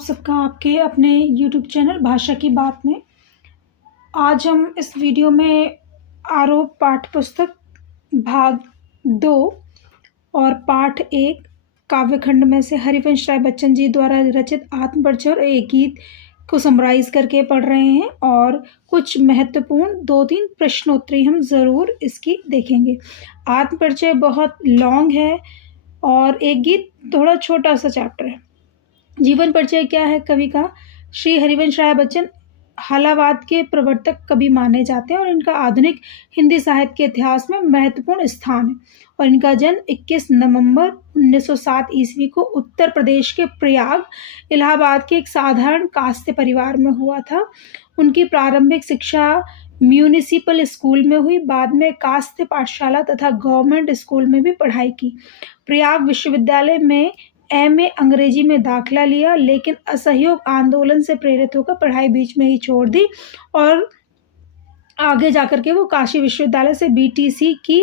आप सबका आपके अपने YouTube चैनल भाषा की बात में। आज हम इस वीडियो में आरोप पाठ्य पुस्तक भाग 2 और पाठ 1 काव्यखंड में से हरिवंश राय बच्चन जी द्वारा रचित आत्मपरिचय और एक गीत को समराइज करके पढ़ रहे हैं और कुछ महत्वपूर्ण 2-3 प्रश्नोत्तरी हम ज़रूर इसकी देखेंगे। आत्मपरिचय बहुत लॉन्ग है और एक गीत थोड़ा छोटा सा चैप्टर है। जीवन परिचय क्या है कवि का? श्री हरिवंश राय बच्चन हालावाद के प्रवर्तक कवि माने जाते हैं और इनका आधुनिक हिंदी साहित्य के इतिहास में महत्वपूर्ण स्थान है और इनका जन्म 21 नवंबर 1907 ईस्वी को उत्तर प्रदेश के प्रयाग इलाहाबाद के एक साधारण कास्ते परिवार में हुआ था। उनकी प्रारंभिक शिक्षा म्यूनिसिपल स्कूल में हुई, बाद में कास्ते पाठशाला तथा गवर्नमेंट स्कूल में भी पढ़ाई की। प्रयाग विश्वविद्यालय में एमए अंग्रेजी में दाखिला लिया, लेकिन असहयोग आंदोलन से प्रेरित होकर पढ़ाई बीच में ही छोड़ दी और आगे जाकर के वो काशी विश्वविद्यालय से बीटीसी की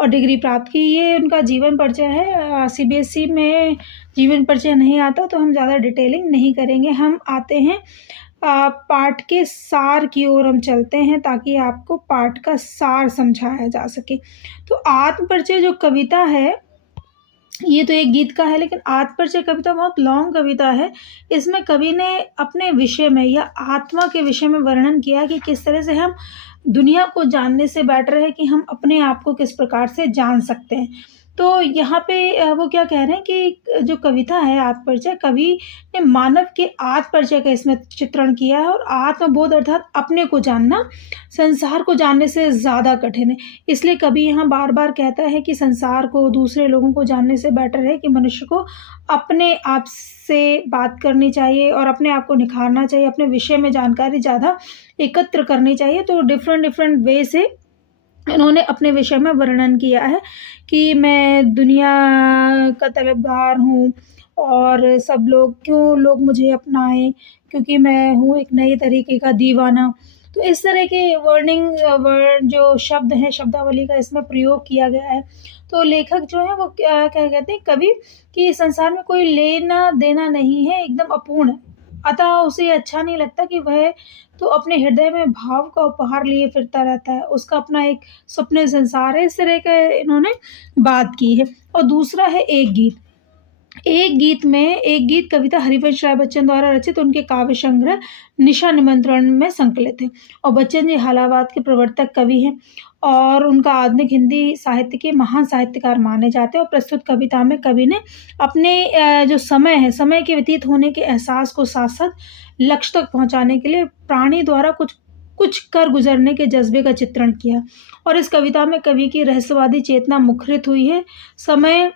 और डिग्री प्राप्त की। ये उनका जीवन परिचय है। सीबीएसई में जीवन परिचय नहीं आता तो हम ज़्यादा डिटेलिंग नहीं करेंगे। हम आते हैं पाठ के सार की ओर हम चलते हैं ताकि आपको पाठ का सार समझाया जा सके। तो आत्मपरिचय जो कविता है ये तो एक गीत का है, लेकिन आत्मपरिचय कविता बहुत लॉन्ग कविता है। इसमें कवि ने अपने विषय में या आत्मा के विषय में वर्णन किया कि किस तरह से हम दुनिया को जानने से बेटर है कि हम अपने आप को किस प्रकार से जान सकते हैं। तो यहाँ पे वो क्या कह रहे हैं कि जो कविता है आत्मपरिचय, कवि ने मानव के आत्मपरिचय का इसमें चित्रण किया है और आत्मबोध अर्थात अपने को जानना संसार को जानने से ज़्यादा कठिन है। इसलिए कवि यहाँ बार बार कहता है कि संसार को, दूसरे लोगों को जानने से बेटर है कि मनुष्य को अपने आप से बात करनी चाहिए और अपने आप को निखारना चाहिए, अपने विषय में जानकारी ज़्यादा एकत्र करनी चाहिए। तो डिफरेंट वे से इन्होंने अपने विषय में वर्णन किया है कि मैं दुनिया का तलबगार हूँ और सब लोग मुझे अपनाएं क्योंकि मैं हूँ एक नए तरीके का दीवाना। तो इस तरह के वर्ड जो शब्द हैं, शब्दावली का इसमें प्रयोग किया गया है। तो लेखक जो है वो क्या कहते हैं कवि कि संसार में कोई लेना देना नहीं है, एकदम अपूर्ण है। अतः उसे अच्छा नहीं लगता कि वह तो अपने हृदय में भाव का उपहार लिए फिरता रहता है, उसका अपना एक सपने संसार है। इस तरह का इन्होंने बात की है। और दूसरा है एक गीत कविता हरिवंश राय बच्चन द्वारा रचित उनके काव्य संग्रह निशा निमंत्रण में संकलित है। और बच्चन जी हालावाद के प्रवर्तक कवि हैं और उनका आधुनिक हिंदी साहित्य के महान साहित्यकार माने जाते हैं। और प्रस्तुत कविता में कवि ने अपने जो समय के व्यतीत होने के एहसास को साथ साथ लक्ष्य तक पहुंचाने के लिए प्राणी द्वारा कुछ कर गुजरने के जज्बे का चित्रण किया। और इस कविता में कवि की रहस्यवादी चेतना मुखरित हुई है। समय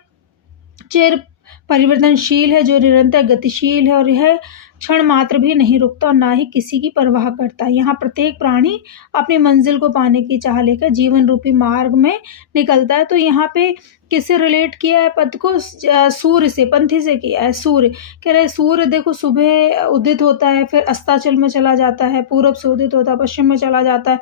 चिर परिवर्तनशील है, जो निरंतर गतिशील है और यह क्षण मात्र भी नहीं रुकता और ना ही किसी की परवाह करता। यहाँ प्रत्येक प्राणी अपनी मंजिल को पाने की चाह लेकर जीवन रूपी मार्ग में निकलता है। तो यहाँ पे किससे रिलेट किया है पद को? सूर्य से, पंथी से किया है। सूर्य कह रहे सूर्य देखो सुबह उदित होता है, फिर अस्ताचल में चला जाता है, पूरब से उदित होता है, पश्चिम में चला जाता है।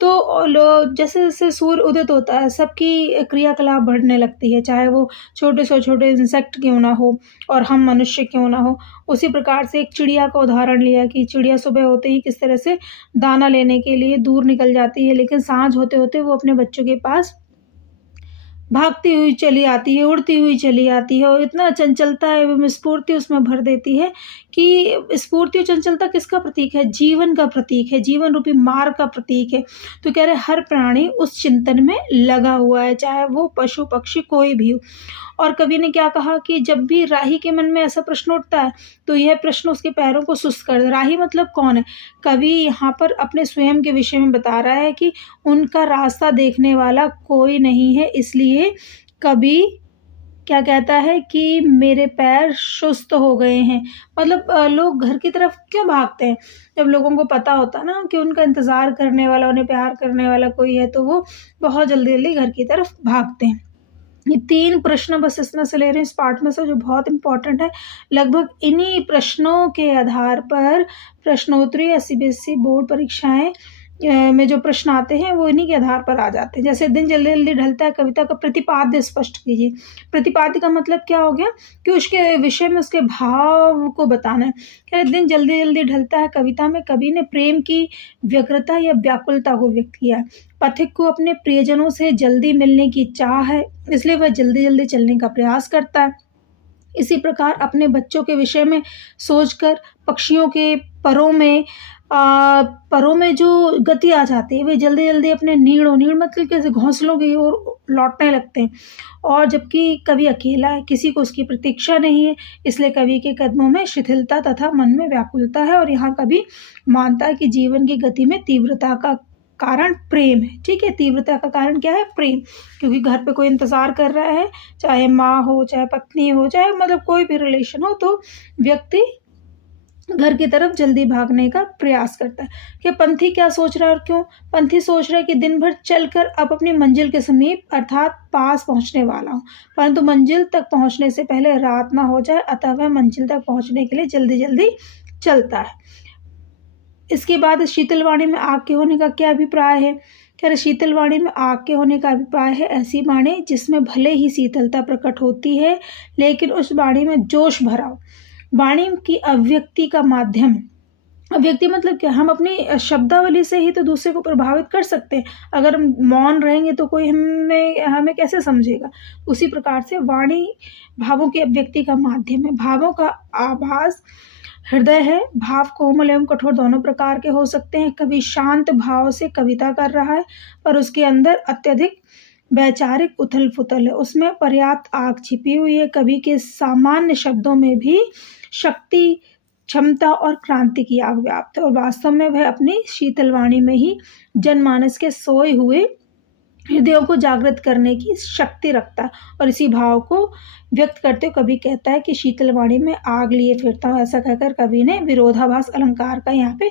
तो जैसे जैसे सूर्य उदित होता है सबकी क्रियाकलाप बढ़ने लगती है, चाहे वो छोटे से छोटे इंसेक्ट क्यों ना हो और हम मनुष्य क्यों ना हो। उसी प्रकार से एक चिड़िया का उदाहरण लिया कि चिड़िया सुबह होते ही किस तरह से दाना लेने के लिए दूर निकल जाती है, लेकिन सांझ होते होते वो अपने बच्चों के पास भागती हुई चली आती है, उड़ती हुई चली आती है और इतना चंचलता एवं स्फूर्ति उसमें भर देती है कि स्फूर्ति और चंचलता किसका प्रतीक है? जीवन का प्रतीक है, जीवन रूपी मार्ग का प्रतीक है। तो कह रहे हर प्राणी उस चिंतन में लगा हुआ है, चाहे वो पशु पक्षी कोई भी हो। और कवि ने क्या कहा कि जब भी राही के मन में ऐसा प्रश्न उठता है तो यह प्रश्न उसके पैरों को सुस्त कर दे। राही मतलब कौन है? कवि यहाँ पर अपने स्वयं के विषय में बता रहा है कि उनका रास्ता देखने वाला कोई नहीं है, इसलिए कवि क्या कहता है कि मेरे पैर सुस्त हो गए हैं। मतलब लोग घर की तरफ क्यों भागते हैं? जब लोगों को पता होता ना कि उनका इंतज़ार करने वाला, उन्हें प्यार करने वाला कोई है, तो वो बहुत जल्दी घर की तरफ भागते हैं। ये 3 प्रश्न बस इसमें से ले रहे हैं इस पार्ट में से, जो बहुत इंपॉर्टेंट है। लगभग इन्हीं प्रश्नों के आधार पर प्रश्नोत्तरी या सीबीएसई बोर्ड परीक्षाएं में जो प्रश्न आते हैं वो इन्हीं के आधार पर आ जाते हैं। जैसे दिन जल्दी जल्दी ढलता है कविता का प्रतिपाद्य स्पष्ट कीजिए। प्रतिपाद्य का मतलब क्या हो गया कि उसके विषय में उसके भाव को बताना है। कह रहे दिन जल्दी जल्दी ढलता है कविता में कवि ने प्रेम की व्यग्रता या व्याकुलता को व्यक्त किया है। पथिक को अपने प्रियजनों से जल्दी मिलने की चाह है, इसलिए वह जल्दी जल्दी चलने का प्रयास करता है। इसी प्रकार अपने बच्चों के विषय में सोचकर पक्षियों के परों में जो गति आ जाती है वे जल्दी जल्दी अपने नीड़ मतलब कैसे घोंसलों की ओर लौटने लगते हैं। और जबकि कवि अकेला है, किसी को उसकी प्रतीक्षा नहीं है, इसलिए कवि के कदमों में शिथिलता तथा मन में व्याकुलता है। और यहाँ कवि मानता है कि जीवन की गति में तीव्रता का कारण प्रेम है। ठीक है, तीव्रता का कारण क्या है? प्रेम। क्योंकि घर पे कोई इंतजार कर रहा है, चाहे माँ हो, चाहे पत्नी हो, चाहे मतलब कोई भी रिलेशन हो, तो व्यक्ति घर की तरफ जल्दी भागने का प्रयास करता है। कि पंथी क्या सोच रहा है और क्यों? पंथी सोच रहा है कि दिन भर चलकर अब अपनी मंजिल के समीप अर्थात पास पहुंचने वाला हूं, परंतु मंजिल तक पहुंचने से पहले रात ना हो जाए, अतः वह मंजिल तक पहुंचने के लिए जल्दी जल्दी चलता है। इसके बाद शीतलवाणी में आग के होने का क्या अभिप्राय है? कह रहे शीतलवाणी में आग के होने का अभिप्राय है ऐसी वाणी जिसमें भले ही शीतलता प्रकट होती है, लेकिन उस वाणी में जोश भरा हो। वाणी की अभिव्यक्ति का माध्यम, अभिव्यक्ति मतलब क्या? हम अपनी शब्दावली से ही तो दूसरे को प्रभावित कर सकते हैं। अगर हम मौन रहेंगे तो कोई हमें कैसे समझेगा? उसी प्रकार से वाणी भावों की अभिव्यक्ति का माध्यम है। भावों का आभास हृदय है। भाव कोमल एवं कठोर दोनों प्रकार के हो सकते हैं। कवि शांत भाव से कविता कर रहा है, पर उसके अंदर अत्यधिक वैचारिक उथल पुथल है, उसमें पर्याप्त आग छिपी हुई है। कवि के सामान्य शब्दों में भी शक्ति, क्षमता और क्रांति की आग व्याप्त है, और वास्तव में वह अपनी शीतलवाणी में ही जनमानस के सोए हुए हृदयों को जागृत करने की शक्ति रखता है। और इसी भाव को व्यक्त करते हुए कवि कहता है कि शीतलवाणी में आग लिए फिरता हूँ। ऐसा कहकर कवि ने विरोधाभास अलंकार का यहाँ पे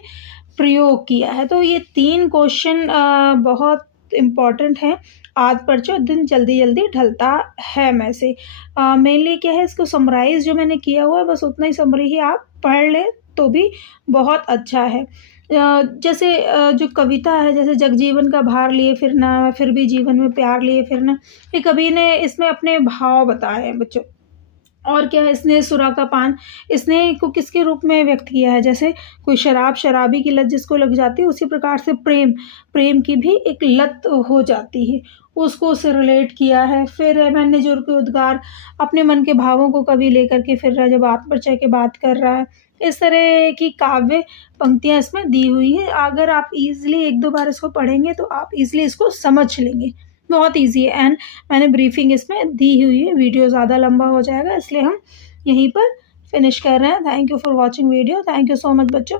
प्रयोग किया है। तो ये 3 क्वेश्चन बहुत इम्पॉर्टेंट है। आज परचो दिन जल्दी जल्दी ढलता है में से मेनली क्या है, इसको समराइज जो मैंने किया हुआ है बस उतना ही समरी ही आप पढ़ लें तो भी बहुत अच्छा है। जैसे जो कविता है, जैसे जगजीवन का भार लिए फिरना, फिर भी जीवन में प्यार लिए फिरना, ये कवि ने इसमें अपने भाव बताए हैं बच्चों। और क्या है, इसने सुरा का पान, इसने को किसके रूप में व्यक्त किया है? जैसे कोई शराबी की लत जिसको लग जाती है, उसी प्रकार से प्रेम की भी एक लत हो जाती है, उसको उससे रिलेट किया है। फिर मैंने जो के उद्गार, अपने मन के भावों को कवि लेकर के फिर रहा है, जब आत्मपरिचय की बात कर रहा है। इस तरह की काव्य पंक्तियाँ इसमें दी हुई है। अगर आप इजीली 1-2 बार इसको पढ़ेंगे तो आप इजीली इसको समझ लेंगे, बहुत इजी है। एंड मैंने ब्रीफिंग इसमें दी हुई है, वीडियो ज़्यादा लंबा हो जाएगा इसलिए हम यहीं पर फिनिश कर रहे हैं। Thank you for watching video. Thank you so much बच्चों।